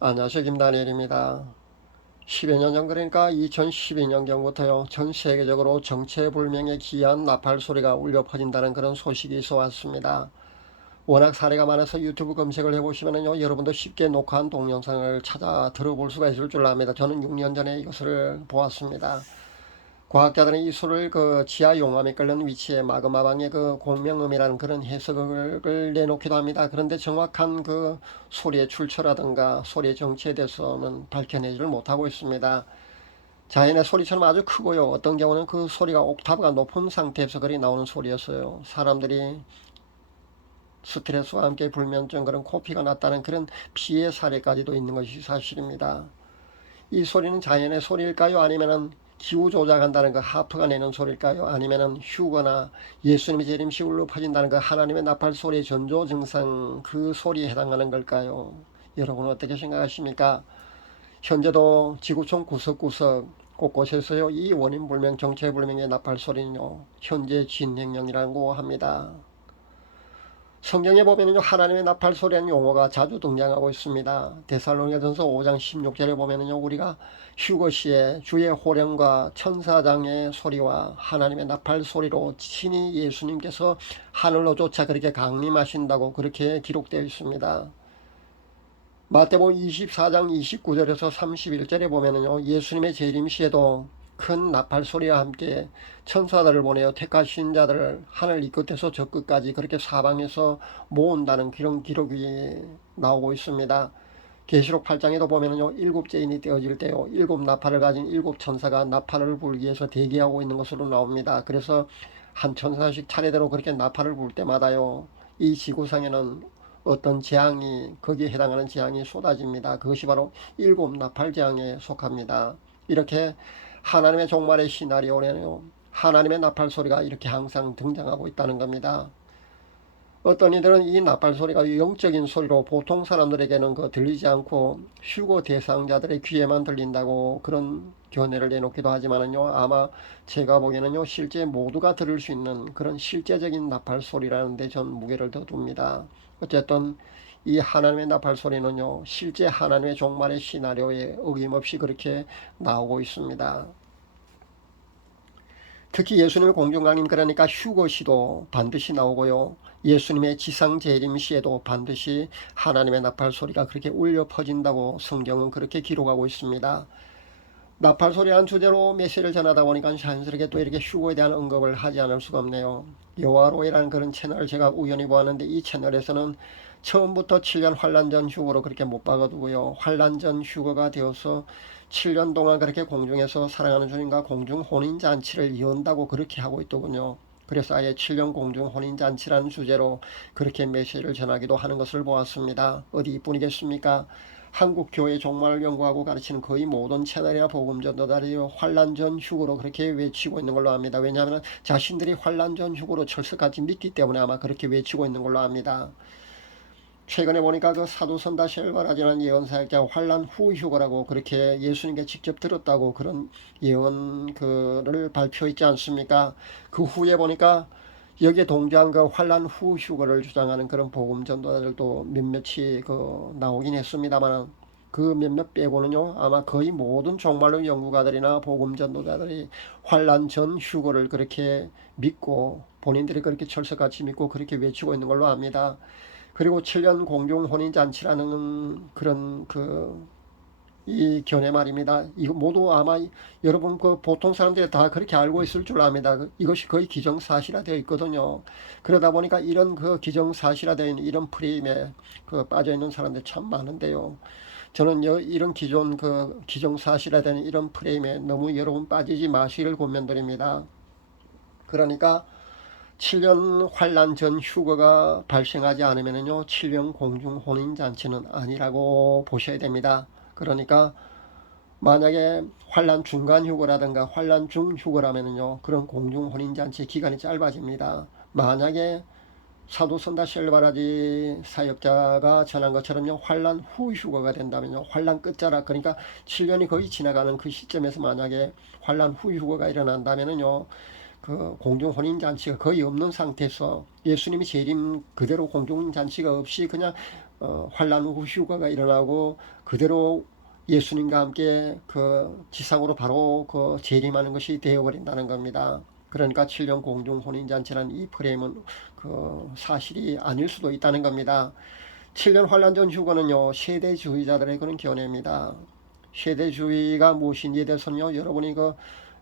안녕하세요. 김다니엘입니다. 10여 년 전, 그러니까 2012년경부터요 전 세계적으로 정체불명의 기이한 나팔 소리가 울려 퍼진다는 그런 소식이 있어 왔습니다. 워낙 사례가 많아서 유튜브 검색을 해보시면요 여러분도 쉽게 녹화한 동영상을 찾아 들어볼 수가 있을 줄 압니다. 저는 6년 전에 이것을 보았습니다. 과학자들은 이 소리를 그 지하 용암에 끓는 위치에 마그마방의 그 공명음이라는 그런 해석을 내놓기도 합니다. 그런데 정확한 그 소리의 출처라든가 소리의 정체에 대해서는 밝혀내지를 못하고 있습니다. 자연의 소리처럼 아주 크고요. 어떤 경우는 그 소리가 옥타브가 높은 상태에서 그리 나오는 소리였어요. 사람들이 스트레스와 함께 불면증, 그런 코피가 났다는 그런 피해 사례까지도 있는 것이 사실입니다. 이 소리는 자연의 소리일까요? 아니면은 기후 조작한다는 그 하프가 내는 소리일까요? 아니면은 휴거나 예수님의 재림시 울려 퍼진다는 그 하나님의 나팔 소리의 전조 증상, 그 소리에 해당하는 걸까요? 여러분은 어떻게 생각하십니까? 현재도 지구촌 구석구석 곳곳에서요 이 원인 불명 정체 불명의 나팔 소리는요 현재 진행형이라고 합니다. 성경에 보면은요 하나님의 나팔 소리라는 용어가 자주 등장하고 있습니다. 데살로니가전서 5장 16절에 보면은요 우리가 휴거 시에 주의 호령과 천사장의 소리와 하나님의 나팔 소리로 친히 예수님께서 하늘로 쫓아 그렇게 강림하신다고 그렇게 기록되어 있습니다. 마태복음 24장 29절에서 31절에 보면은요 예수님의 재림 시에도 큰 나팔 소리와 함께 천사들을 보내어 택하신 자들을 하늘 이 끝에서 저 끝까지 그렇게 사방에서 모은다는 그런 기록이 나오고 있습니다. 계시록 8장에도 보면은요 일곱 제인이 떼어질 때요 일곱 나팔을 가진 일곱 천사가 나팔을 불기 위해서 대기하고 있는 것으로 나옵니다. 그래서 한 천사씩 차례대로 그렇게 나팔을 불 때마다요 이 지구상에는 어떤 재앙이, 거기에 해당하는 재앙이 쏟아집니다. 그것이 바로 일곱 나팔 재앙에 속합니다. 이렇게 하나님의 종말의 시나리오에는요 하나님의 나팔 소리가 이렇게 항상 등장하고 있다는 겁니다. 어떤 이들은 이 나팔 소리가 영적인 소리로 보통 사람들에게는 들리지 않고 휴거 대상자들의 귀에만 들린다고 그런 견해를 내놓기도 하지만은요 아마 제가 보기에는요 실제 모두가 들을 수 있는 그런 실제적인 나팔 소리라는데 전 무게를 더 둡니다. 어쨌든 이 하나님의 나팔 소리는요 실제 하나님의 종말의 시나리오에 어김없이 그렇게 나오고 있습니다. 특히 예수님의 공중강림, 그러니까 휴거시도 반드시 나오고요. 예수님의 지상 재림 시에도 반드시 하나님의 나팔 소리가 그렇게 울려 퍼진다고 성경은 그렇게 기록하고 있습니다. 나팔 소리라는 주제로 메시지를 전하다 보니까 자연스럽게 또 이렇게 휴거에 대한 언급을 하지 않을 수가 없네요. 여호와로이라는 그런 채널을 제가 우연히 보았는데 이 채널에서는 처음부터 7년 환란 전 휴거로 그렇게 못 박아두고요. 환란 전 휴거가 되어서 7년 동안 그렇게 공중에서 사랑하는 주님과 공중 혼인잔치를 연다고 그렇게 하고 있더군요. 그래서 아예 7년 공중 혼인잔치라는 주제로 그렇게 메시지를 전하기도 하는 것을 보았습니다. 어디 이뿐이겠습니까? 한국 교회 종말을 연구하고 가르치는 거의 모든 채널이나 복음전도자들이 환란 전 휴거로 그렇게 외치고 있는 걸로 압니다. 왜냐하면 자신들이 환란 전 휴거로 철석같이 믿기 때문에 아마 그렇게 외치고 있는 걸로 압니다. 최근에 보니까 그 사도선다 쉘바라지라는 예언사역자가 환란 후 휴거라고 그렇게 예수님께 직접 들었다고 그런 예언 그를 발표했지 않습니까? 그 후에 보니까 여기에 동조한 그 환란 후 휴거를 주장하는 그런 복음 전도자들도 몇몇이 나오긴 했습니다만 그 몇몇 빼고는요 아마 거의 모든 종말론 연구가들이나 복음 전도자들이 환란 전 휴거를 그렇게 믿고 본인들이 그렇게 철석같이 믿고 그렇게 외치고 있는 걸로 압니다. 그리고 7년 공중 혼인잔치라는 그런 이 견해 말입니다. 이거 모두 아마 여러분 보통 사람들이 다 그렇게 알고 있을 줄 압니다. 이것이 거의 기정사실화되어 있거든요. 그러다 보니까 이런 기정사실화되어 있는 이런 프레임에 빠져 있는 사람들이 참 많은데요. 저는 이런 기존 기정사실화되는 이런 프레임에 너무 여러분 빠지지 마시기를 권면드립니다. 그러니까 7년 환란 전 휴거가 발생하지 않으면요 7년 공중 혼인 잔치는 아니라고 보셔야 됩니다. 그러니까 만약에 환란 중간 휴거라든가 환란 중 휴거라면요 그런 공중 혼인 잔치 기간이 짧아집니다. 만약에 사도선다 쉘바라지 사역자가 전한 것처럼요 환란 후 휴거가 된다면요 환란 끝자락, 그러니까 7년이 거의 지나가는 그 시점에서 만약에 환란 후 휴거가 일어난다면요 그 공중 혼인 잔치가 거의 없는 상태에서 예수님이 재림 그대로 공중 잔치가 없이 그냥 환란 후 휴가가 일어나고 그대로 예수님과 함께 그 지상으로 바로 그 재림하는 것이 되어버린다는 겁니다. 그러니까 7년 공중 혼인 잔치라는 이 프레임은 그 사실이 아닐 수도 있다는 겁니다. 7년 환란 전 휴거는요 세대주의자들의 그런 견해입니다. 세대주의가 무엇인지에 대해서는요 여러분이 그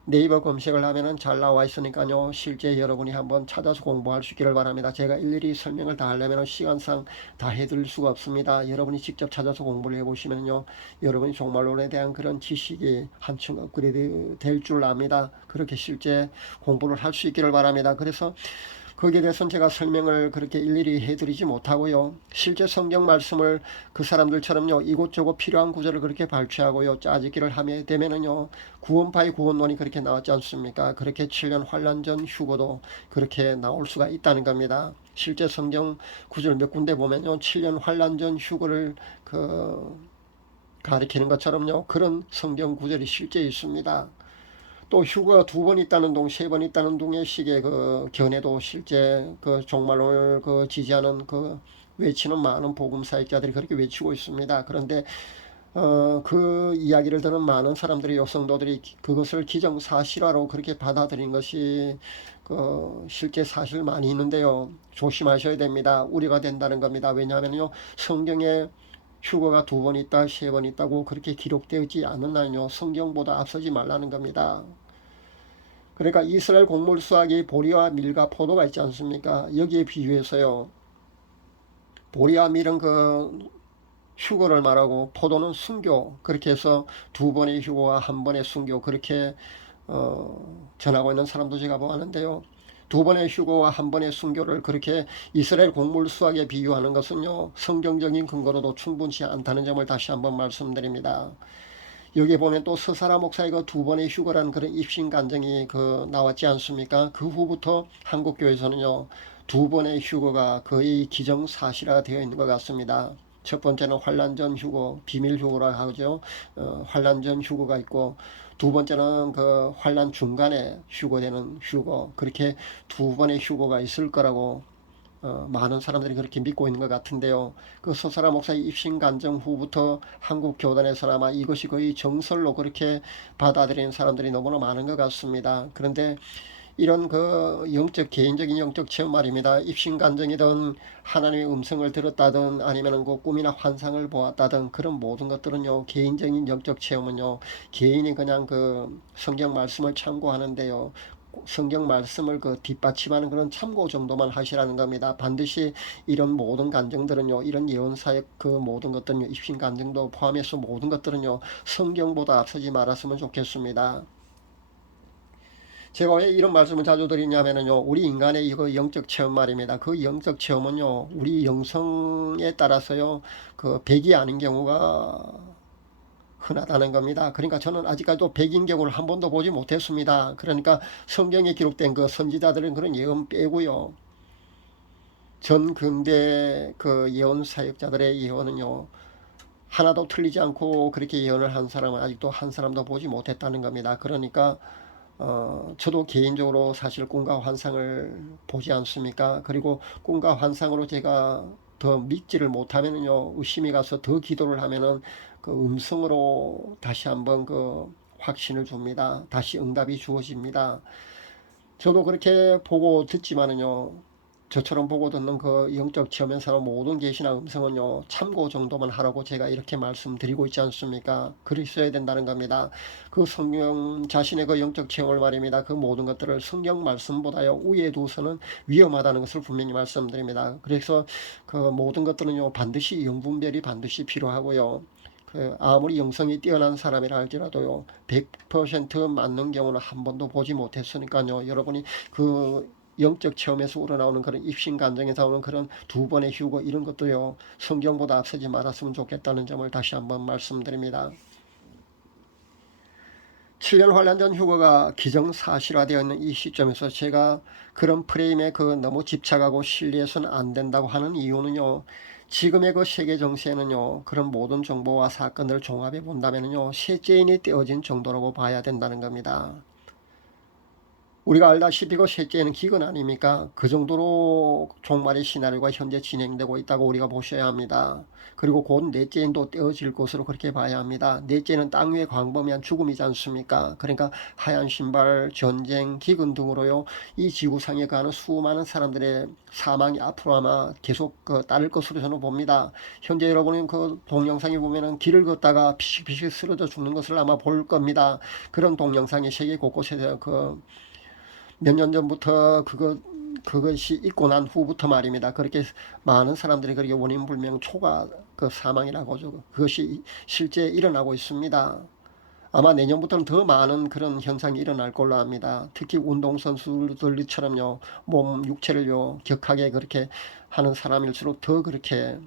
네이버 검색을 하면은 잘 나와 있으니까요 실제 여러분이 한번 찾아서 공부할 수 있기를 바랍니다. 제가 일일이 설명을 다 하려면 시간상 다 해드릴 수가 없습니다. 여러분이 직접 찾아서 공부를 해보시면요 여러분이 종말론에 대한 그런 지식이 한층 업그레이드 될 줄 압니다. 그렇게 실제 공부를 할 수 있기를 바랍니다. 그래서 거기에 대해서는 제가 설명을 그렇게 일일이 해드리지 못하고요. 실제 성경 말씀을 그 사람들처럼요, 이곳저곳 필요한 구절을 그렇게 발췌하고요, 짜집기를 하게 되면은요, 구원파의 구원론이 그렇게 나왔지 않습니까? 그렇게 7년 환란 전 휴거도 그렇게 나올 수가 있다는 겁니다. 실제 성경 구절 몇 군데 보면요, 7년 환란 전 휴거를 가리키는 것처럼요, 그런 성경 구절이 실제 있습니다. 또 휴가 2번 있다는 동, 3번 있다는 동의 식의 그 견해도 실제 그 종말론을 그 지지하는 그 외치는 많은 복음 사역자들이 그렇게 외치고 있습니다. 그런데 그 이야기를 듣는 많은 사람들이 여성도들이 그것을 기정사실화로 그렇게 받아들인 것이 그 실제 사실 많이 있는데요. 조심하셔야 됩니다. 우려가 된다는 겁니다. 왜냐하면요 성경에 휴거가 2번 있다, 3번 있다고 그렇게 기록되지 않은 한요 성경보다 앞서지 말라는 겁니다. 그러니까 이스라엘 곡물 수확이 보리와 밀과 포도가 있지 않습니까? 여기에 비유해서요. 보리와 밀은 그 휴거를 말하고 포도는 순교, 그렇게 해서 2번의 휴거와 1번의 순교, 그렇게 전하고 있는 사람도 제가 보았는데요. 2번의 휴거와 1번의 순교를 그렇게 이스라엘 곡물 수확에 비유하는 것은요 성경적인 근거로도 충분치 않다는 점을 다시 한번 말씀드립니다. 여기 보면 또 서사라 목사의 그 2번의 휴거라는 그런 입신 간증이 그 나왔지 않습니까? 그 후부터 한국교회에서는요 2번의 휴거가 거의 기정사실화 되어 있는 것 같습니다. 첫 번째는 환란전 휴거, 비밀 휴거라 하죠. 환란전 휴거가 있고, 2번째는 그 환란 중간에 휴거되는 휴거, 그렇게 2번의 휴거가 있을 거라고 많은 사람들이 그렇게 믿고 있는 것 같은데요. 그 서사라 목사의 입신 간증 후부터 한국 교단에서나마 이것이 거의 정설로 그렇게 받아들이는 사람들이 너무나 많은 것 같습니다. 그런데 이런 그 영적 개인적인 영적 체험 말입니다. 입신 간증이든 하나님의 음성을 들었다든 아니면은 그 꿈이나 환상을 보았다든 그런 모든 것들은요 개인적인 영적 체험은요 개인이 그냥 그 성경 말씀을 참고하는데요. 성경 말씀을 그 뒷받침하는 그런 참고 정도만 하시라는 겁니다. 반드시 이런 모든 간증들은요, 이런 예언사의 그 모든 것들은요, 입신 간증도 포함해서 모든 것들은요, 성경보다 앞서지 말았으면 좋겠습니다. 제가 왜 이런 말씀을 자주 드리냐면요, 우리 인간의 이거 영적 체험 말입니다. 그 영적 체험은요, 우리 영성에 따라서요, 그 백이 아닌 경우가 흔하다는 겁니다. 그러니까 저는 아직까지도 백인 경우를 한 번도 보지 못했습니다. 그러니까 성경에 기록된 그 선지자들은 그런 예언 빼고요. 전 근대 그 예언 사역자들의 예언은요. 하나도 틀리지 않고 그렇게 예언을 한 사람은 아직도 한 사람도 보지 못했다는 겁니다. 그러니까 저도 개인적으로 사실 꿈과 환상을 보지 않습니까? 그리고 꿈과 환상으로 제가 더 믿지를 못하면은요, 의심이 가서 더 기도를 하면은 그 음성으로 다시 한번 그 확신을 줍니다. 다시 응답이 주어집니다. 저도 그렇게 보고 듣지만은요, 저처럼 보고 듣는 그 영적 체험에서는 모든 계시나 음성은요 참고 정도만 하라고 제가 이렇게 말씀드리고 있지 않습니까? 그리스어야 된다는 겁니다. 그 성경 자신의 그 영적 체험을 말입니다. 그 모든 것들을 성경 말씀보다요 우위에 두서는 위험하다는 것을 분명히 말씀드립니다. 그래서 그 모든 것들은요 반드시 영분별이 반드시 필요하고요. 그 아무리 영성이 뛰어난 사람이라 할지라도요 100% 맞는 경우는 한 번도 보지 못했으니까요 여러분이 그 영적 체험에서 우러나오는 그런 입신 감정에서 오는 그런 2번의 휴거 이런 것도요 성경보다 앞서지 말았으면 좋겠다는 점을 다시 한번 말씀드립니다. 7년 환란전 휴거가 기정사실화되어 있는 이 시점에서 제가 그런 프레임에 그 너무 집착하고 신뢰해서는 안 된다고 하는 이유는요. 지금의 그 세계 정세는요. 그런 모든 정보와 사건들을 종합해 본다면요. 셋째인이 떼어진 정도라고 봐야 된다는 겁니다. 우리가 알다시피 그 셋째는 기근 아닙니까? 그 정도로 종말의 시나리오가 현재 진행되고 있다고 우리가 보셔야 합니다. 그리고 곧 넷째는 또 떼어질 것으로 그렇게 봐야 합니다. 넷째는 땅 위의 광범위한 죽음이지 않습니까? 그러니까 하얀 신발, 전쟁, 기근 등으로요, 이 지구상에 가는 수많은 사람들의 사망이 앞으로 아마 계속 따를 것으로 저는 봅니다. 현재 여러분은 그 동영상에 보면은 길을 걷다가 피식피식 쓰러져 죽는 것을 아마 볼 겁니다. 그런 동영상이 세계 곳곳에서 몇 년 전부터 그것이 있고 난 후부터 말입니다. 그렇게 많은 사람들이 그렇게 원인불명 초과 그 사망이라고 하죠. 그것이 실제 일어나고 있습니다. 아마 내년부터는 더 많은 그런 현상이 일어날 걸로 합니다. 특히 운동선수들처럼요, 몸 육체를요, 격하게 그렇게 하는 사람일수록 더 그렇게,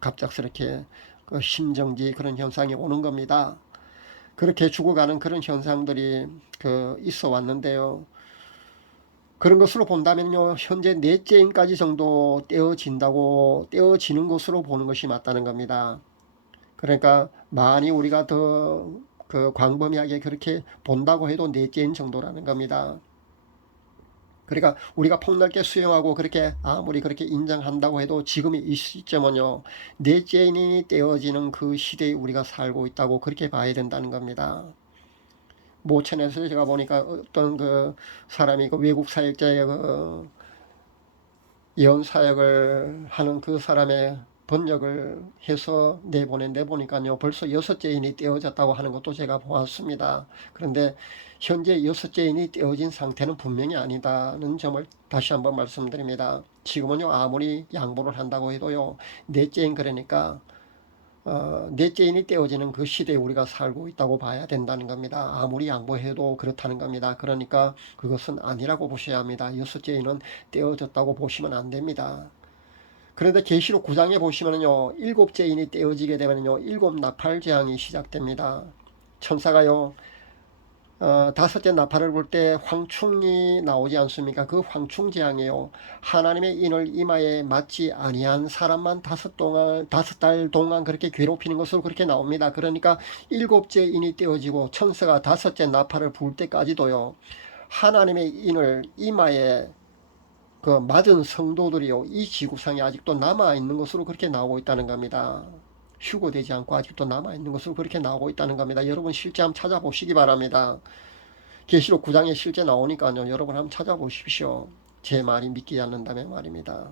갑작스럽게 그 심정지 그런 현상이 오는 겁니다. 그렇게 죽어가는 그런 현상들이 있어 왔는데요. 그런 것으로 본다면요, 현재 넷째인까지 정도 떼어지는 것으로 보는 것이 맞다는 겁니다. 그러니까 많이 우리가 더 광범위하게 그렇게 본다고 해도 넷째인 정도라는 겁니다. 그러니까 우리가 폭넓게 수용하고 그렇게 아무리 그렇게 인정한다고 해도 지금의 이 시점은요, 넷째인이 떼어지는 그 시대에 우리가 살고 있다고 그렇게 봐야 된다는 겁니다. 모천에서 제가 보니까 어떤 그 사람이 그 외국 사역자의 예언 사역을 하는 그 사람의 번역을 해서 내보니까요, 벌써 6째인이 떼어졌다고 하는 것도 제가 보았습니다. 그런데 현재 6째인이 떼어진 상태는 분명히 아니다는 점을 다시 한번 말씀드립니다. 지금은요, 아무리 양보를 한다고 해도요, 넷째인 그러니까 넷째인이 떼어지는 그 시대에 우리가 살고 있다고 봐야 된다는 겁니다. 아무리 양보해도 그렇다는 겁니다. 그러니까 그것은 아니라고 보셔야 합니다. 여섯째인은 떼어졌다고 보시면 안 됩니다. 그런데 계시록 9장에 보시면요, 일곱째인이 떼어지게 되면요, 일곱 나팔 재앙이 시작됩니다. 천사가요, 다섯째 나팔을 불 때 황충이 나오지 않습니까? 그 황충 재앙이요, 하나님의 인을 이마에 맞지 아니한 사람만 다섯 달 동안 그렇게 괴롭히는 것으로 그렇게 나옵니다. 그러니까 일곱째 인이 떼어지고 천사가 다섯째 나팔을 불 때까지도요, 하나님의 인을 이마에 맞은 성도들이요, 이 지구상에 아직도 남아있는 것으로 그렇게 나오고 있다는 겁니다. 휴거되지 않고 아직도 남아있는 것으로 그렇게 나오고 있다는 겁니다. 여러분 실제 한번 찾아보시기 바랍니다. 계시록 9장에 실제 나오니까요, 여러분 한번 찾아보십시오. 제 말이 믿기지 않는다면 말입니다.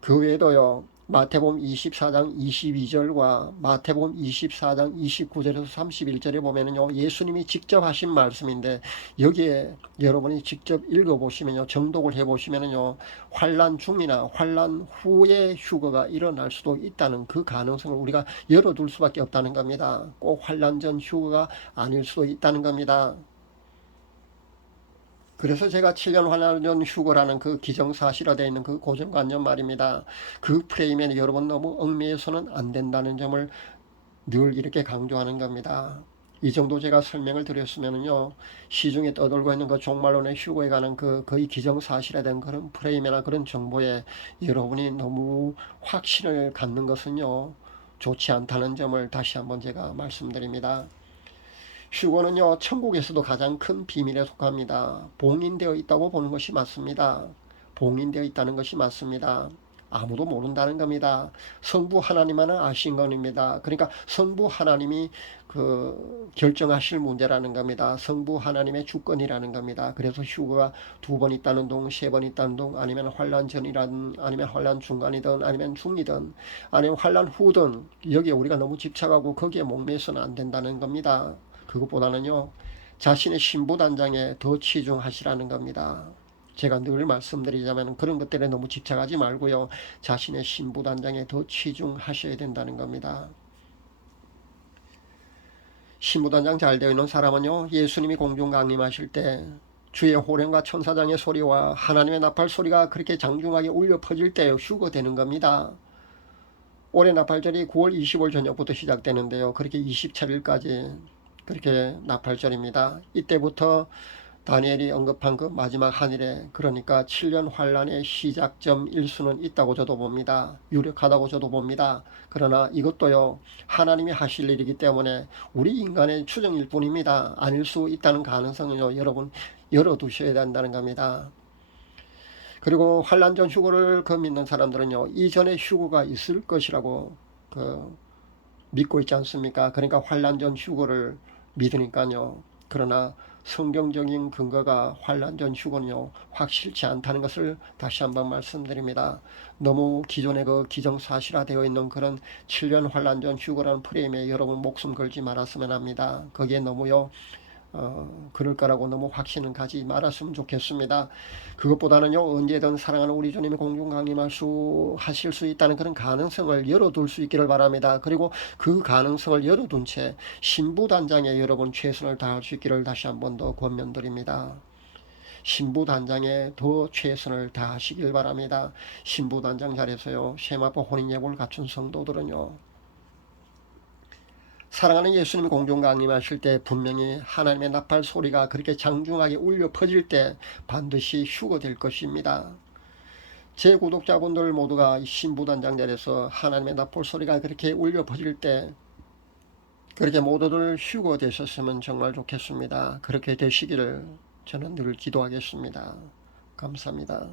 그 외에도요, 마태복음 24장 22절과 마태복음 24장 29절에서 31절에 보면은요, 예수님이 직접 하신 말씀인데, 여기에 여러분이 직접 읽어보시면요, 정독을 해보시면은요, 환란 중이나 환란 후에 휴거가 일어날 수도 있다는 그 가능성을 우리가 열어둘 수밖에 없다는 겁니다. 꼭 환란 전 휴거가 아닐 수도 있다는 겁니다. 그래서 제가 7년 환란 전 휴거라는 그 기정사실화되어 있는 그 고정관념 말입니다. 그 프레임에 여러분 너무 얽매여서는 안 된다는 점을 늘 이렇게 강조하는 겁니다. 이 정도 제가 설명을 드렸으면요, 시중에 떠돌고 있는 그 종말론의 휴거에 관한 그 거의 기정사실화된 그런 프레임이나 그런 정보에 여러분이 너무 확신을 갖는 것은요, 좋지 않다는 점을 다시 한번 제가 말씀드립니다. 휴거는요, 천국에서도 가장 큰 비밀에 속합니다. 봉인되어 있다고 보는 것이 맞습니다. 봉인되어 있다는 것이 맞습니다. 아무도 모른다는 겁니다. 성부 하나님만은 아신 겁니다. 그러니까 성부 하나님이 결정하실 문제라는 겁니다. 성부 하나님의 주권이라는 겁니다. 그래서 휴거가 2번 있다는 동, 3번 있다는 동, 아니면 환란 전이든, 아니면 환란 중간이든, 아니면 중이든, 아니면 환란 후든, 여기에 우리가 너무 집착하고 거기에 목매서는 안 된다는 겁니다. 그것보다는요, 자신의 신부단장에 더 치중하시라는 겁니다. 제가 늘 말씀드리자면 그런 것들에 너무 집착하지 말고요, 자신의 신부단장에 더 치중하셔야 된다는 겁니다. 신부단장 잘 되어 있는 사람은요, 예수님이 공중 강림하실 때 주의 호령과 천사장의 소리와 하나님의 나팔 소리가 그렇게 장중하게 울려 퍼질 때 휴거되는 겁니다. 올해 나팔절이 9월 25일 저녁부터 시작되는데요, 그렇게 27일까지 그렇게 나팔절입니다. 이때부터 다니엘이 언급한 그 마지막 한일에, 그러니까 7년 환란의 시작점일 수는 있다고 저도 봅니다. 유력하다고 저도 봅니다. 그러나 이것도요, 하나님이 하실 일이기 때문에 우리 인간의 추정일 뿐입니다. 아닐 수 있다는 가능성은요, 여러분 열어두셔야 된다는 겁니다. 그리고 환란 전 휴거를 믿는 사람들은요, 이전에 휴거가 있을 것이라고 믿고 있지 않습니까? 그러니까 환란 전 휴거를 믿으니까요. 그러나 성경적인 근거가 환란 전 휴거는요, 확실치 않다는 것을 다시 한번 말씀드립니다. 너무 기존에 기정사실화되어 있는 그런 7년 환란 전 휴거라는 프레임에 여러분 목숨 걸지 말았으면 합니다. 거기에 너무요, 그럴 거라고 너무 확신은 가지 말았으면 좋겠습니다. 그것보다는요, 언제든 사랑하는 우리 주님이 공중 강림하실 수 있다는 그런 가능성을 열어둘 수 있기를 바랍니다. 그리고 그 가능성을 열어둔 채 신부단장에 여러분 최선을 다할 수 있기를 다시 한번 더 권면드립니다. 신부단장에 더 최선을 다하시길 바랍니다. 신부단장 자리에서요, 세마포 혼인예고를 갖춘 성도들은요, 사랑하는 예수님 공중 강림하실 때 분명히 하나님의 나팔 소리가 그렇게 장중하게 울려 퍼질 때 반드시 휴거될 것입니다. 제 구독자분들 모두가 신부단장 자리에서 하나님의 나팔 소리가 그렇게 울려 퍼질 때 그렇게 모두들 휴거되셨으면 정말 좋겠습니다. 그렇게 되시기를 저는 늘 기도하겠습니다. 감사합니다.